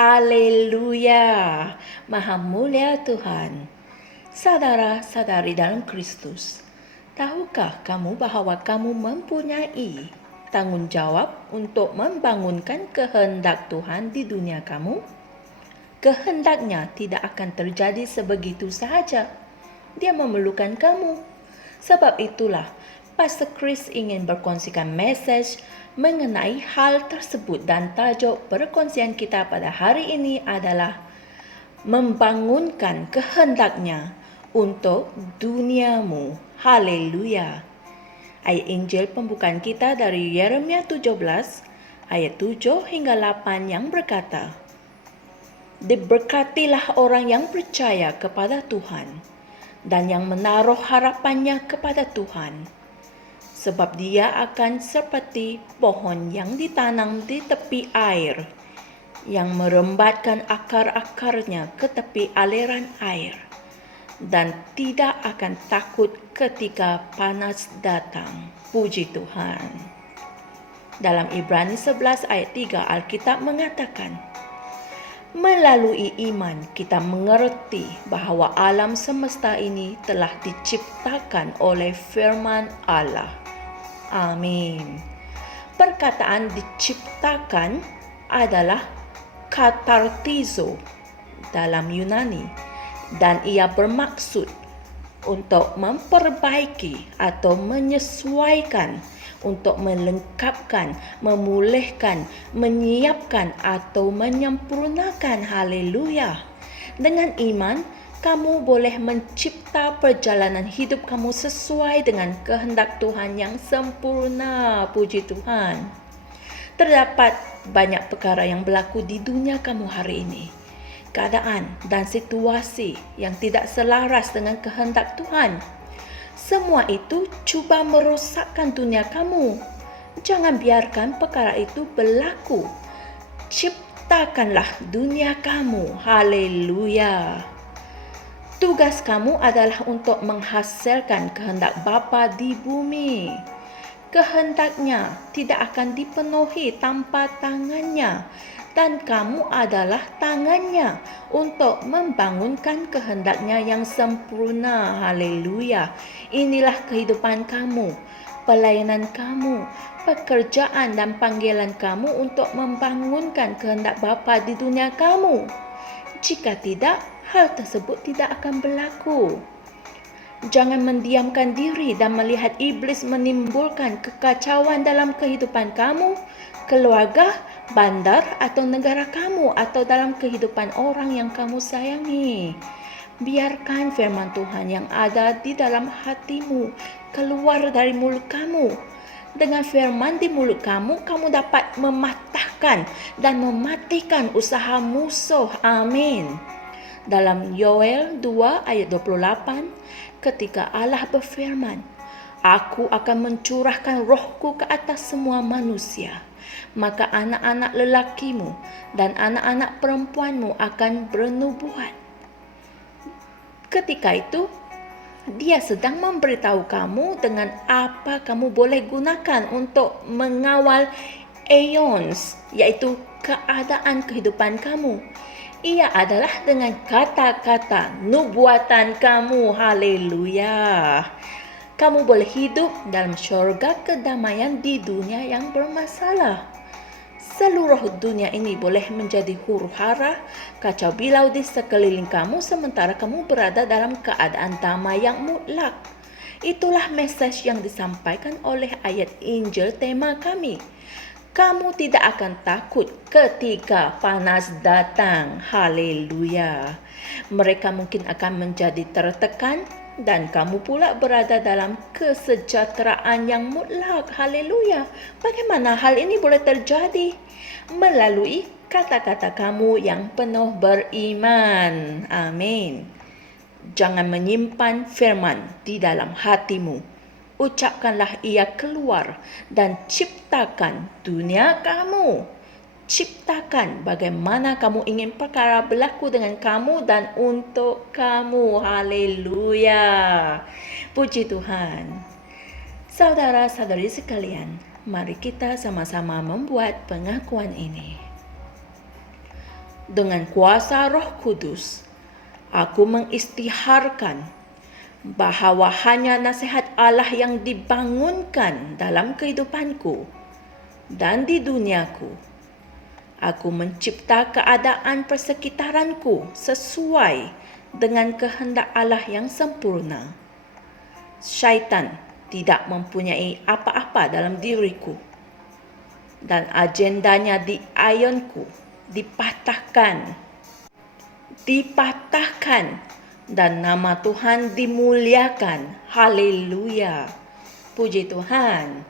Haleluya, Maha Mulia Tuhan. Saudara-saudari dalam Kristus, tahukah kamu bahwa kamu mempunyai tanggung jawab untuk membangunkan kehendak Tuhan di dunia kamu? Kehendaknya tidak akan terjadi sebegitu sahaja. Dia memerlukan kamu. Sebab itulah, Pastor Chris ingin berkongsikan mesej mengenai hal tersebut dan tajuk perkongsian kita pada hari ini adalah membangunkan kehendaknya untuk duniamu. Haleluya. Ayat Injil pembukaan kita dari Yeremia 17 ayat 7 hingga 8 yang berkata, "Diberkatilah orang yang percaya kepada Tuhan dan yang menaruh harapannya kepada Tuhan, sebab dia akan seperti pohon yang ditanam di tepi air, yang merembatkan akar-akarnya ke tepi aliran air, dan tidak akan takut ketika panas datang." Puji Tuhan. Dalam Ibrani 11 ayat 3 Alkitab mengatakan, "Melalui iman kita mengerti bahwa alam semesta ini telah diciptakan oleh firman Allah." Amin. Perkataan diciptakan adalah katartizo dalam Yunani, dan ia bermaksud untuk memperbaiki atau menyesuaikan, untuk melengkapkan, memulihkan, menyiapkan atau menyempurnakan. Haleluya. Dengan iman, kamu boleh mencipta perjalanan hidup kamu sesuai dengan kehendak Tuhan yang sempurna. Puji Tuhan. Terdapat banyak perkara yang berlaku di dunia kamu hari ini. Keadaan dan situasi yang tidak selaras dengan kehendak Tuhan. Semua itu cuba merosakkan dunia kamu. Jangan biarkan perkara itu berlaku. Ciptakanlah dunia kamu. Haleluya. Tugas kamu adalah untuk menghasilkan kehendak Bapa di bumi. Kehendaknya tidak akan dipenuhi tanpa tangannya, dan kamu adalah tangannya untuk membangunkan kehendaknya yang sempurna. Haleluya. Inilah kehidupan kamu, pelayanan kamu, pekerjaan dan panggilan kamu untuk membangunkan kehendak Bapa di dunia kamu. Jika tidak, hal tersebut tidak akan berlaku. Jangan mendiamkan diri dan melihat iblis menimbulkan kekacauan dalam kehidupan kamu, keluarga, bandar atau negara kamu, atau dalam kehidupan orang yang kamu sayangi. Biarkan firman Tuhan yang ada di dalam hatimu keluar dari mulut kamu. Dengan firman di mulut kamu, kamu dapat mematahkan dan mematikan usaha musuh. Amin. Dalam Yoel 2 ayat 28, ketika Allah berfirman, "Aku akan mencurahkan rohku ke atas semua manusia, maka anak-anak lelakimu dan anak-anak perempuanmu akan bernubuat." Ketika itu, Dia sedang memberitahu kamu dengan apa kamu boleh gunakan untuk mengawal aeons, yaitu keadaan kehidupan kamu. Ia adalah dengan kata-kata nubuatan kamu. Haleluya. Kamu boleh hidup dalam syurga kedamaian di dunia yang bermasalah. Seluruh dunia ini boleh menjadi huru-hara, kacau bilau di sekeliling kamu sementara kamu berada dalam keadaan damai yang mutlak. Itulah mesej yang disampaikan oleh ayat Injil tema kami. Kamu tidak akan takut ketika panas datang. Haleluya. Mereka mungkin akan menjadi tertekan dan kamu pula berada dalam kesejahteraan yang mutlak. Haleluya. Bagaimana hal ini boleh terjadi? Melalui kata-kata kamu yang penuh beriman. Amin. Jangan menyimpan firman di dalam hatimu. Ucapkanlah ia keluar dan ciptakan dunia kamu. Ciptakan bagaimana kamu ingin perkara berlaku dengan kamu dan untuk kamu. Haleluya. Puji Tuhan. Saudara-saudari sekalian, mari kita sama-sama membuat pengakuan ini. Dengan kuasa Roh Kudus, aku mengistiharkan bahawa hanya nasihat Allah yang dibangunkan dalam kehidupanku dan di duniaku. Aku mencipta keadaan persekitaranku sesuai dengan kehendak Allah yang sempurna. Syaitan tidak mempunyai apa-apa dalam diriku, dan agendanya di ayunku dipatahkan, dan nama Tuhan dimuliakan. Haleluya. Puji Tuhan.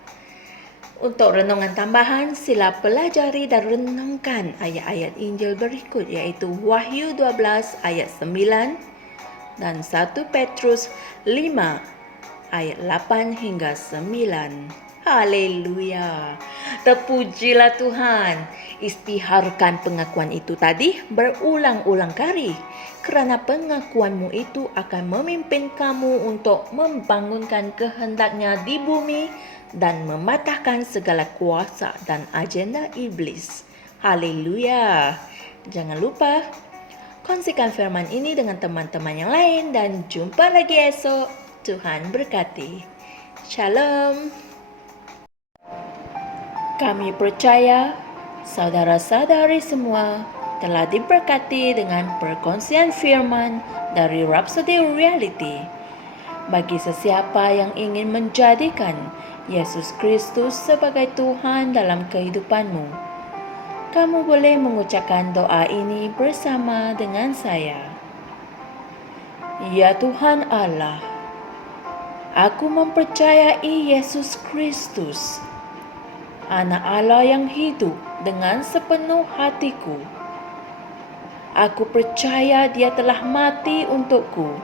Untuk renungan tambahan, sila pelajari dan renungkan ayat-ayat Injil berikut, iaitu Wahyu 12 ayat 9 dan 1 Petrus 5 ayat 8 hingga 9. Haleluya. Terpujilah Tuhan. Istiharkan pengakuan itu tadi berulang-ulang kali, kerana pengakuanmu itu akan memimpin kamu untuk membangunkan kehendaknya di bumi dan mematahkan segala kuasa dan agenda iblis. Haleluya. Jangan lupa kongsikan firman ini dengan teman-teman yang lain, dan jumpa lagi esok. Tuhan berkati. Shalom. Kami percaya saudara-saudari semua telah diberkati dengan perkongsian firman dari Rhapsody Reality. Bagi sesiapa yang ingin menjadikan Yesus Kristus sebagai Tuhan dalam kehidupanmu, kamu boleh mengucapkan doa ini bersama dengan saya. Ya Tuhan Allah, aku mempercayai Yesus Kristus, Anak Allah yang hidup dengan sepenuh hatiku. Aku percaya Dia telah mati untukku,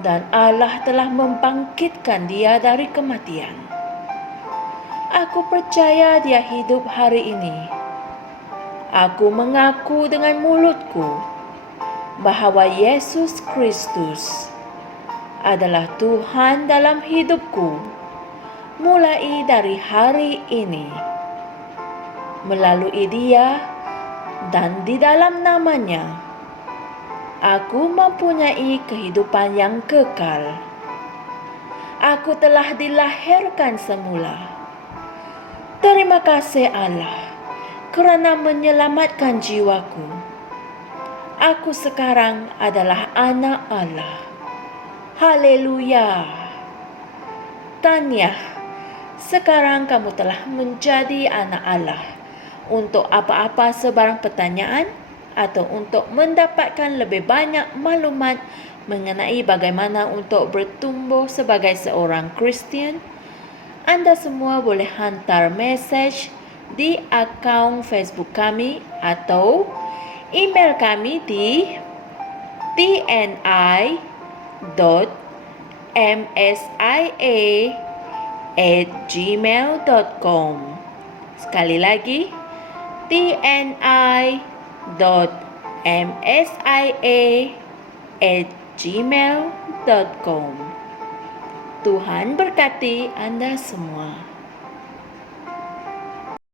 dan Allah telah membangkitkan Dia dari kematian. Aku percaya Dia hidup hari ini. Aku mengaku dengan mulutku bahawa Yesus Kristus adalah Tuhan dalam hidupku mulai dari hari ini. Melalui Dia dan di dalam nama-Nya, aku mempunyai kehidupan yang kekal. Aku telah dilahirkan semula. Terima kasih Allah kerana menyelamatkan jiwaku. Aku sekarang adalah anak Allah. Haleluya. Tahniah, sekarang kamu telah menjadi anak Allah. Untuk apa-apa sebarang pertanyaan atau untuk mendapatkan lebih banyak maklumat mengenai bagaimana untuk bertumbuh sebagai seorang Kristian, anda semua boleh hantar mesej di akaun Facebook kami atau email kami di tni.msia@gmail.com. Sekali lagi, tni.msia@gmail.com. Tuhan berkati Anda semua.